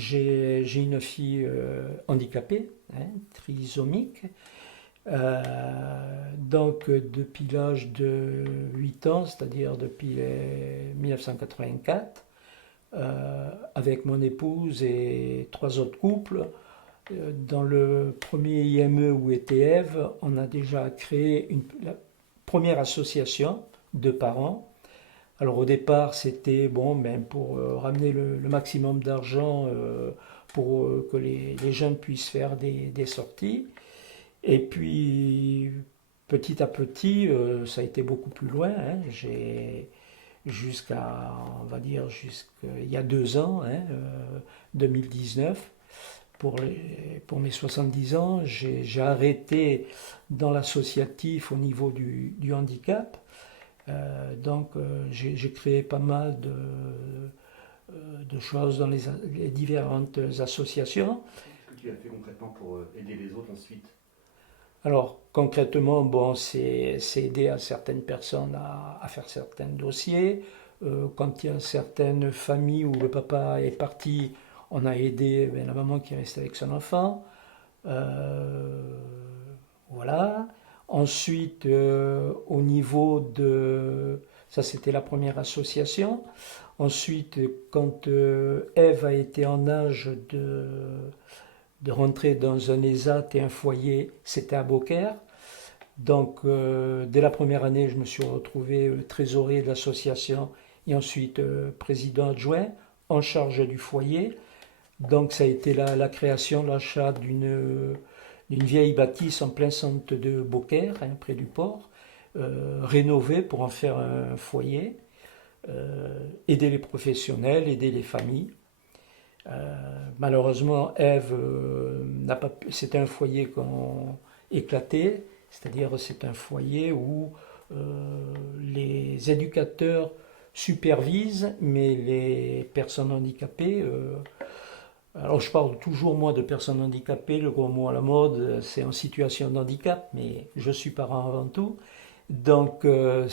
j'ai une fille handicapée, hein, trisomique. Donc depuis l'âge de 8 ans, c'est-à-dire depuis 1984, avec mon épouse et trois autres couples, dans le premier IME où était Ève, on a déjà créé la première association de parents. Alors au départ, c'était bon, même pour ramener le maximum d'argent pour que les jeunes puissent faire des sorties. Et puis petit à petit, ça a été beaucoup plus loin, hein. J'ai jusqu'à, on va dire, jusqu'il y a 2 ans, hein, 2019. Pour mes 70 ans, j'ai arrêté dans l'associatif au niveau du handicap. Donc j'ai créé pas mal de choses dans les différentes associations. Qu'est-ce que tu as fait concrètement pour aider les autres ensuite? Alors concrètement, bon, c'est aider à certaines personnes à faire certains dossiers. Quand il y a certaines familles où le papa est parti, on a aidé la maman qui est restée avec son enfant. Euh, voilà. Ensuite, au niveau de... Ça, c'était la première association. Ensuite, quand Ève a été en âge de rentrer dans un ESAT et un foyer, c'était à Beaucaire. Donc, dès la première année, je me suis retrouvé trésorier de l'association et ensuite président adjoint en charge du foyer. Donc, ça a été la création, l'achat d'une vieille bâtisse en plein centre de Beaucaire, hein, près du port, rénovée pour en faire un foyer, aider les professionnels, aider les familles. Malheureusement, Ève n'a pas c'était un foyer éclaté, c'est-à-dire c'est un foyer où les éducateurs supervisent, mais les personnes handicapées, alors je parle toujours moi de personnes handicapées, le gros mot à la mode, c'est en situation de handicap, mais je suis parent avant tout. Donc elle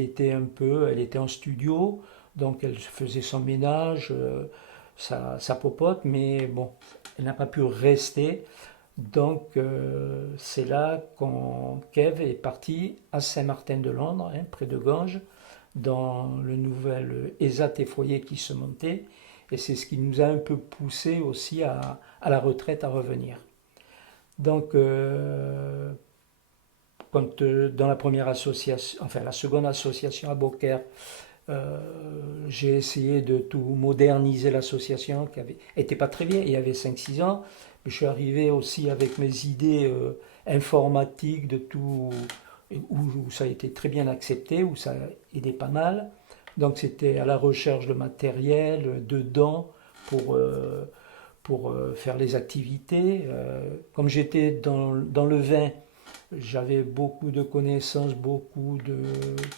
était en studio, donc elle faisait son ménage, sa popote, mais bon, elle n'a pas pu rester. Donc c'est là qu'Ève est partie à Saint-Martin-de-Londres, hein, près de Ganges, dans le nouvel ESAT et foyer qui se montait. Et c'est ce qui nous a un peu poussé aussi à la retraite à revenir. Donc quand dans la première association, enfin la seconde association à Beaucaire, euh, j'ai essayé de tout moderniser l'association qui était pas très bien, il y avait 5 6 ans. Mais je suis arrivé aussi avec mes idées informatiques de tout, où ça a été très bien accepté, où ça aidait pas mal. Donc c'était à la recherche de matériel, de dons pour faire les activités. Comme j'étais dans le vin, j'avais beaucoup de connaissances, beaucoup de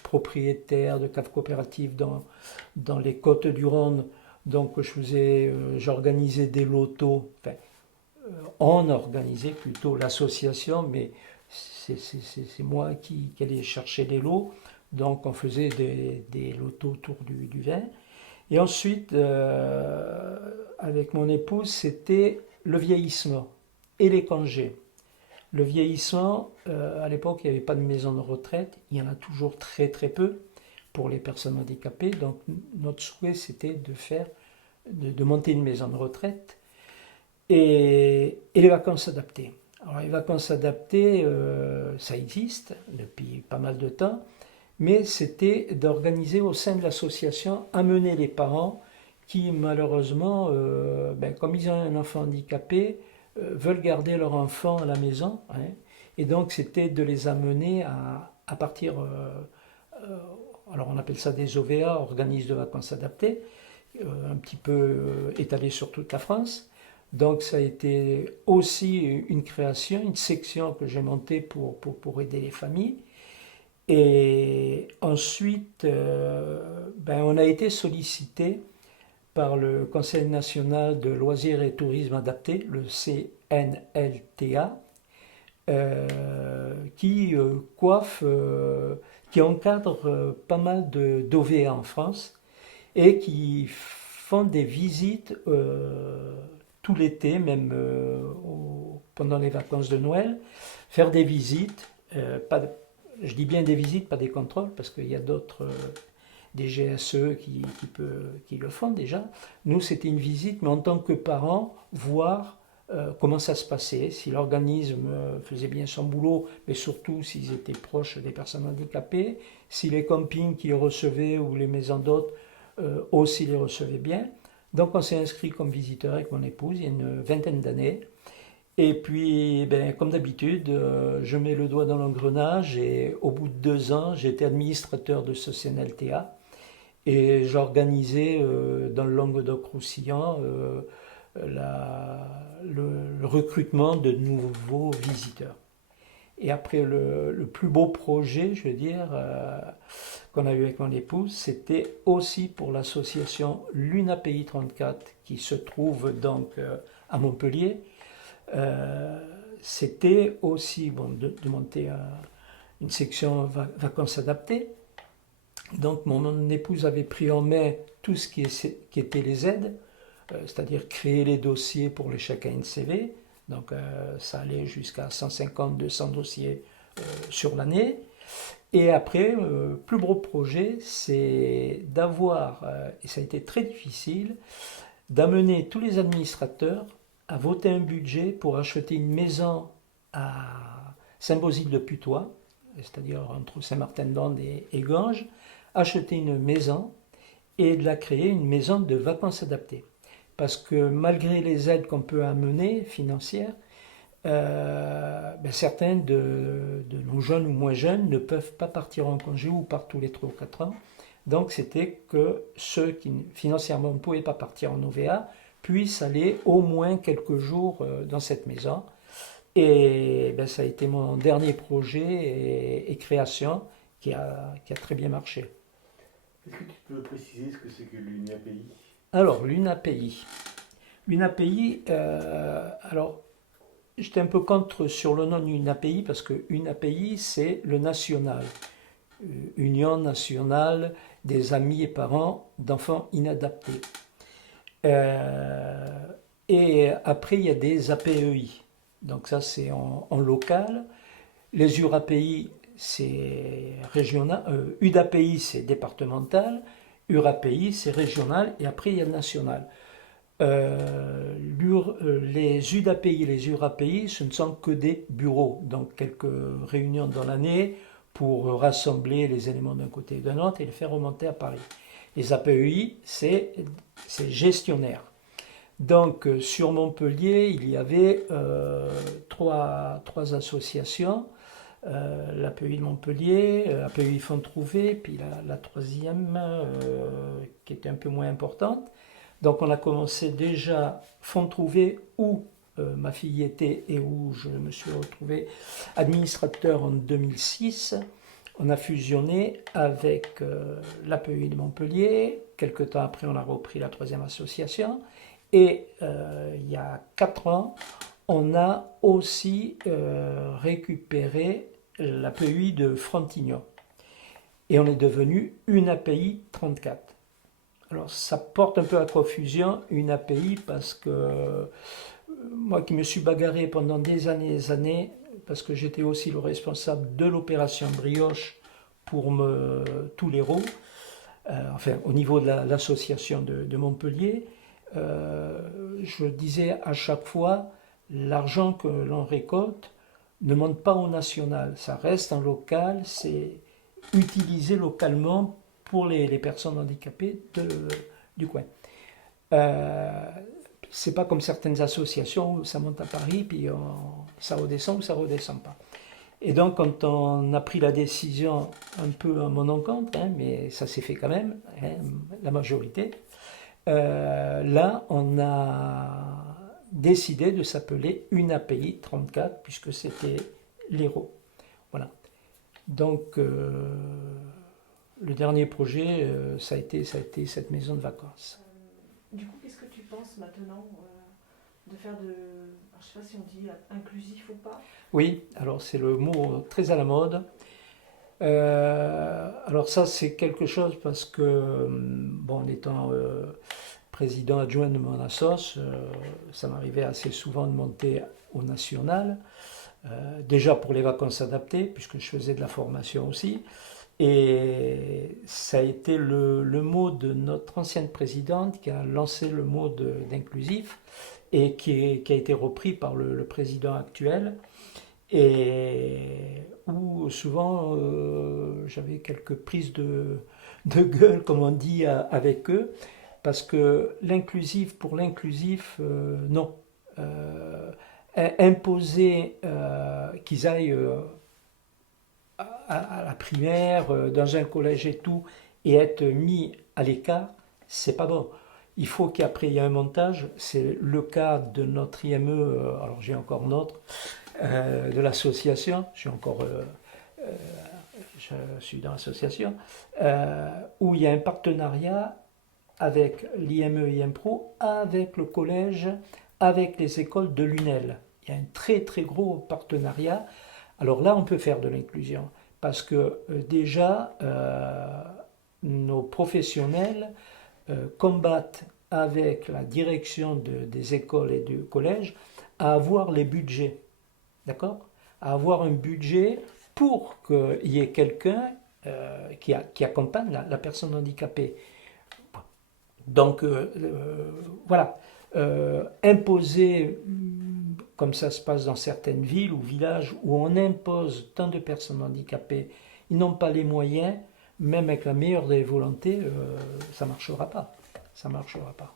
propriétaires de caves coopératives dans les côtes du Rhône. Donc j'organisais des lotos. Enfin, on organisait plutôt l'association, mais c'est moi qui allais chercher les lots. Donc on faisait des lotos autour du vin. Et ensuite, avec mon épouse, c'était le vieillissement et les congés. Le vieillissement, à l'époque, il n'y avait pas de maison de retraite. Il y en a toujours très très peu pour les personnes handicapées. Donc notre souhait, c'était de monter une maison de retraite et les vacances adaptées. Alors les vacances adaptées, ça existe depuis pas mal de temps, mais c'était d'organiser au sein de l'association, amener les parents qui malheureusement, comme ils ont un enfant handicapé, veulent garder leur enfant à la maison, hein. Et donc c'était de les amener à partir, alors on appelle ça des OVA, organismes de vacances adaptés, un petit peu étalés sur toute la France. Donc ça a été aussi une création, une section que j'ai montée pour aider les familles. Et ensuite, on a été sollicité par le Conseil national de loisirs et tourisme adapté, le CNLTA, qui coiffe, qui encadre pas mal d'OVA en France et qui font des visites tout l'été, même pendant les vacances de Noël, faire des visites, je dis bien des visites, pas des contrôles, parce qu'il y a d'autres, des GSE qui le font déjà. Nous, c'était une visite, mais en tant que parents, voir comment ça se passait, si l'organisme faisait bien son boulot, mais surtout s'ils étaient proches des personnes handicapées, si les campings qui les recevaient ou les maisons d'hôtes aussi les recevaient bien. Donc on s'est inscrit comme visiteur avec mon épouse il y a une vingtaine d'années. Et puis, ben, comme d'habitude, je mets le doigt dans l'engrenage et au bout de 2 ans, j'étais administrateur de ce CNLTA et j'organisais dans le Languedoc-Roussillon le recrutement de nouveaux visiteurs. Et après, le plus beau projet, je veux dire, qu'on a eu avec mon épouse, c'était aussi pour l'association l'UNAPI 34 qui se trouve donc à Montpellier. C'était aussi bon, de monter une section vacances adaptées. Donc mon épouse avait pris en main tout ce qui était les aides, c'est-à-dire créer les dossiers pour les chèques ANCV. Donc ça allait jusqu'à 150-200 dossiers sur l'année. Et après, le plus gros projet, c'est d'avoir, et ça a été très difficile, d'amener tous les administrateurs à voter un budget pour acheter une maison à Saint-Bauzile-de-Putois, c'est-à-dire entre Saint-Martin-d'Ande et Ganges, acheter une maison et de la créer une maison de vacances adaptées. Parce que malgré les aides qu'on peut amener, financières, certains de nos jeunes ou moins jeunes ne peuvent pas partir en congé ou partent tous les 3 ou 4 ans. Donc c'était que ceux qui financièrement ne pouvaient pas partir en OVA puissent aller au moins quelques jours dans cette maison. Et ça a été mon dernier projet et création qui a très bien marché. Est-ce que tu peux préciser ce que c'est que l'UNAPI? Alors, l'UNAPI. L'UNAPI, alors, j'étais un peu contre sur le nom d'UNAPI parce que UNAPI, c'est le national. Union nationale des amis et parents d'enfants inadaptés. Et après, il y a des APEI. Donc ça, c'est en local. Les URAPI, c'est régional. UDAPI, c'est départemental. URAPI, c'est régional. Et après, il y a le national. Les UDAPI et les URAPI, ce ne sont que des bureaux. Donc quelques réunions dans l'année pour rassembler les éléments d'un côté et d'un autre et les faire remonter à Paris. Les APEI, c'est gestionnaire. Donc sur Montpellier, il y avait trois associations, l'APEI de Montpellier, l'APEI Fonds-Trouvé, puis la troisième qui était un peu moins importante. Donc on a commencé déjà Fonds-Trouvé où ma fille était et où je me suis retrouvé administrateur en 2006. On a fusionné avec l'APEI de Montpellier. Quelque temps après, on a repris la troisième association. Et il y a 4 ans, on a aussi récupéré l'APEI de Frontignan. Et on est devenu une API 34. Alors ça porte un peu à confusion, une API, parce que moi qui me suis bagarré pendant des années, parce que j'étais aussi le responsable de l'opération Brioche pour tous les roues, enfin au niveau de l'association de Montpellier, je disais à chaque fois, l'argent que l'on récolte ne monte pas au national, ça reste en local, c'est utilisé localement pour les personnes handicapées du coin. C'est pas comme certaines associations où ça monte à Paris, puis ça redescend ou ça redescend pas. Et donc quand on a pris la décision un peu à mon encontre, mais ça s'est fait quand même, la majorité, là on a décidé de s'appeler une API 34 puisque c'était l'héros. Voilà. Donc le dernier projet, ça a été cette maison de vacances. Du coup, qu'est-ce que tu penses maintenant de faire de... Alors, je ne sais pas si on dit inclusif ou pas. Oui, alors c'est le mot très à la mode. Alors ça, c'est quelque chose parce que, bon, en étant président adjoint de mon assos, ça m'arrivait assez souvent de monter au national, déjà pour les vacances adaptées, puisque je faisais de la formation aussi. Et ça a été le mot de notre ancienne présidente qui a lancé le mot d'inclusif et qui a été repris par le président actuel. Et où souvent j'avais quelques prises de gueule, comme on dit, avec eux, parce que l'inclusif pour l'inclusif, non. Imposer qu'ils aillent à la primaire, dans un collège et tout, et être mis à l'écart, c'est pas bon. Il faut qu'après il y ait un montage. C'est le cas de notre IME, alors j'ai encore notre, de l'association, je suis dans l'association, où il y a un partenariat avec l'IME et IMPRO, avec le collège, avec les écoles de l'UNEL. Il y a un très très gros partenariat. Alors là, on peut faire de l'inclusion, parce que déjà, nos professionnels combattent avec la direction des écoles et du collège à avoir les budgets, d'accord? À avoir un budget pour qu'il y ait quelqu'un qui accompagne la personne handicapée. Donc, voilà. Imposer, comme ça se passe dans certaines villes ou villages, où on impose tant de personnes handicapées, ils n'ont pas les moyens, même avec la meilleure des volontés, ça ne marchera pas. Ça ne marchera pas.